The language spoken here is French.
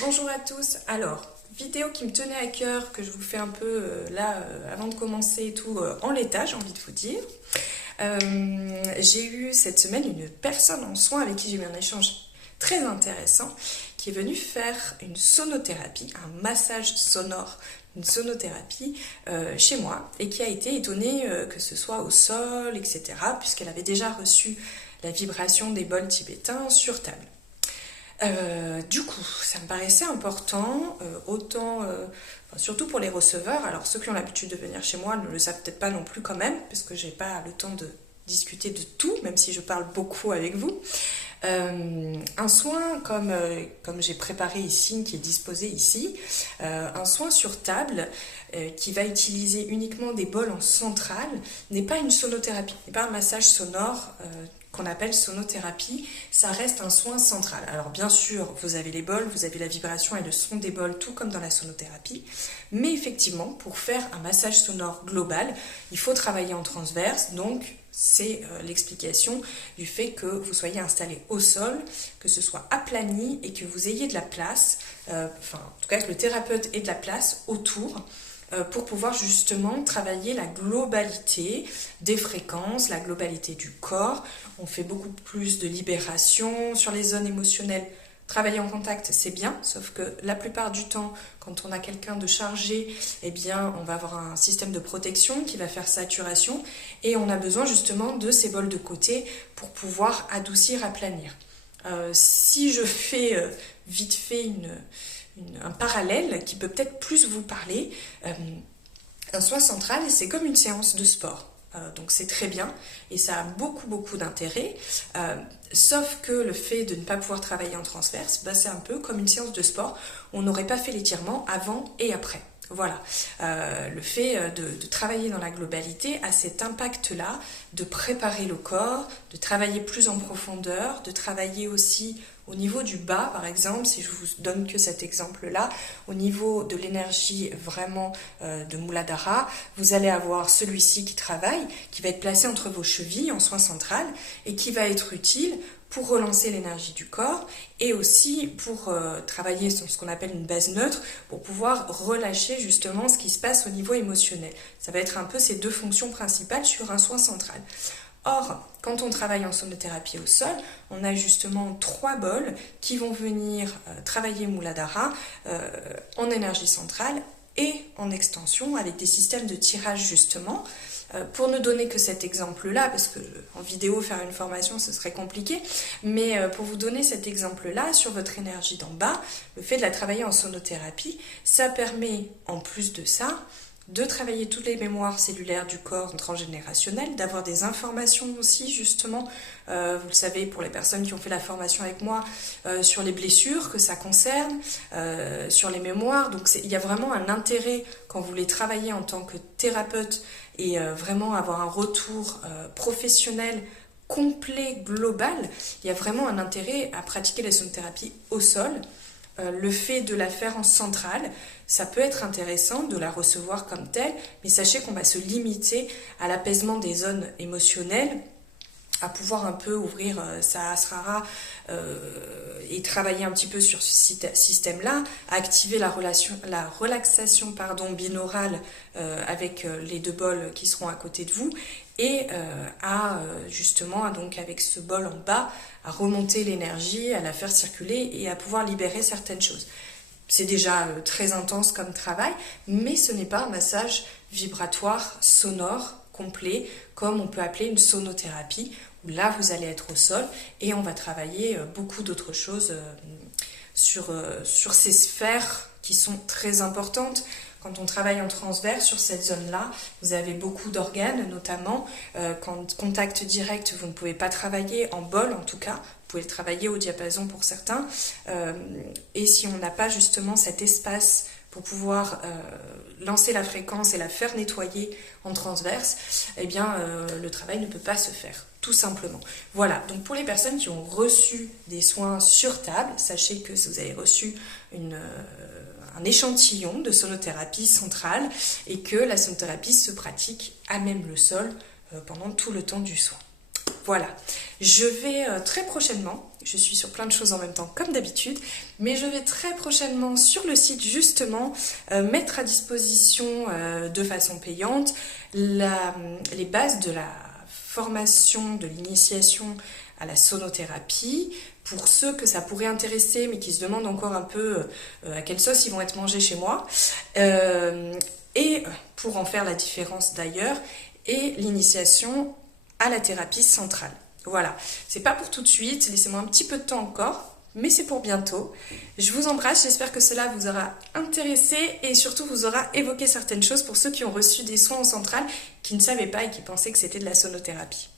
Bonjour à tous. Alors, vidéo qui me tenait à cœur, que je vous fais un peu avant de commencer et tout, en l'état, j'ai envie de vous dire. J'ai eu cette semaine une personne en soins avec qui j'ai eu un échange très intéressant, qui est venue faire une sonothérapie, un massage sonore, une sonothérapie chez moi, et qui a été étonnée que ce soit au sol, etc., puisqu'elle avait déjà reçu la vibration des bols tibétains sur table. Du coup, ça me paraissait important, surtout pour les receveurs. Alors ceux qui ont l'habitude de venir chez moi ne le savent peut-être pas non plus quand même, parce que j'ai pas le temps de discuter de tout, même si je parle beaucoup avec vous. Un soin comme j'ai préparé ici, qui est disposé ici, un soin sur table qui va utiliser uniquement des bols en centrale, n'est pas une sonothérapie, n'est pas un massage sonore qu'on appelle sonothérapie, ça reste un soin central. Alors bien sûr, vous avez les bols, vous avez la vibration et le son des bols, tout comme dans la sonothérapie, mais effectivement, pour faire un massage sonore global, il faut travailler en transverse, donc c'est l'explication du fait que vous soyez installé au sol, que ce soit aplani et que vous ayez de la place, en tout cas que le thérapeute ait de la place autour pour pouvoir justement travailler la globalité des fréquences, la globalité du corps. On fait beaucoup plus de libération sur les zones émotionnelles. Travailler en contact, c'est bien, sauf que la plupart du temps, quand on a quelqu'un de chargé, eh bien, on va avoir un système de protection qui va faire saturation et on a besoin justement de ces bols de côté pour pouvoir adoucir, aplanir. Si je fais vite fait un parallèle qui peut peut-être plus vous parler, un soin central, c'est comme une séance de sport. Donc c'est très bien et ça a beaucoup d'intérêt, sauf que le fait de ne pas pouvoir travailler en transverse, c'est un peu comme une séance de sport, on n'aurait pas fait l'étirement avant et après. Voilà, le fait de travailler dans la globalité a cet impact-là, de préparer le corps, de travailler plus en profondeur, de travailler aussi au niveau du bas, par exemple, si je vous donne que cet exemple-là, au niveau de l'énergie vraiment de Muladhara, vous allez avoir celui-ci qui travaille, qui va être placé entre vos chevilles en soin central et qui va être utile pour relancer l'énergie du corps et aussi pour travailler sur ce qu'on appelle une base neutre, pour pouvoir relâcher justement ce qui se passe au niveau émotionnel. Ça va être un peu ces deux fonctions principales sur un soin central. Or, quand on travaille en sonothérapie au sol, on a justement 3 bols qui vont venir travailler Muladhara en énergie centrale et en extension avec des systèmes de tirage justement. Pour ne donner que cet exemple-là, parce que en vidéo, faire une formation, ce serait compliqué, mais pour vous donner cet exemple-là, sur votre énergie d'en bas, le fait de la travailler en sonothérapie, ça permet, en plus de ça, de travailler toutes les mémoires cellulaires du corps transgénérationnel, d'avoir des informations aussi justement, vous le savez pour les personnes qui ont fait la formation avec moi, sur les blessures que ça concerne, sur les mémoires, donc il y a vraiment un intérêt quand vous les travaillez en tant que thérapeute et vraiment avoir un retour professionnel complet, global, il y a vraiment un intérêt à pratiquer la sonothérapie au sol. Le fait de la faire en centrale, ça peut être intéressant de la recevoir comme telle, mais sachez qu'on va se limiter à l'apaisement des zones émotionnelles, à pouvoir un peu ouvrir sa asrara et travailler un petit peu sur ce système-là, à activer la relaxation binaurale avec les 2 bols qui seront à côté de vous et justement donc avec ce bol en bas à remonter l'énergie, à la faire circuler et à pouvoir libérer certaines choses. C'est déjà très intense comme travail, mais ce n'est pas un massage vibratoire sonore complet comme on peut appeler une sonothérapie où là vous allez être au sol et on va travailler beaucoup d'autres choses sur ces sphères qui sont très importantes. Quand on travaille en transverse sur cette zone-là, vous avez beaucoup d'organes, notamment quand contact direct, vous ne pouvez pas travailler en bol en tout cas, vous pouvez le travailler au diapason pour certains, et si on n'a pas justement cet espace pour pouvoir lancer la fréquence et la faire nettoyer en transverse, eh bien le travail ne peut pas se faire, tout simplement. Voilà, donc pour les personnes qui ont reçu des soins sur table, sachez que si vous avez reçu un échantillon de sonothérapie centrale et que la sonothérapie se pratique à même le sol pendant tout le temps du soin. Voilà, je vais très prochainement Je suis sur plein de choses en même temps comme d'habitude, mais je vais très prochainement sur le site justement mettre à disposition de façon payante les bases de la formation, de l'initiation à la sonothérapie, pour ceux que ça pourrait intéresser mais qui se demandent encore un peu à quelle sauce ils vont être mangés chez moi, et pour en faire la différence d'ailleurs, et l'initiation à la thérapie centrale. Voilà, c'est pas pour tout de suite, laissez-moi un petit peu de temps encore, mais c'est pour bientôt. Je vous embrasse, j'espère que cela vous aura intéressé et surtout vous aura évoqué certaines choses pour ceux qui ont reçu des soins en centrale, qui ne savaient pas et qui pensaient que c'était de la sonothérapie.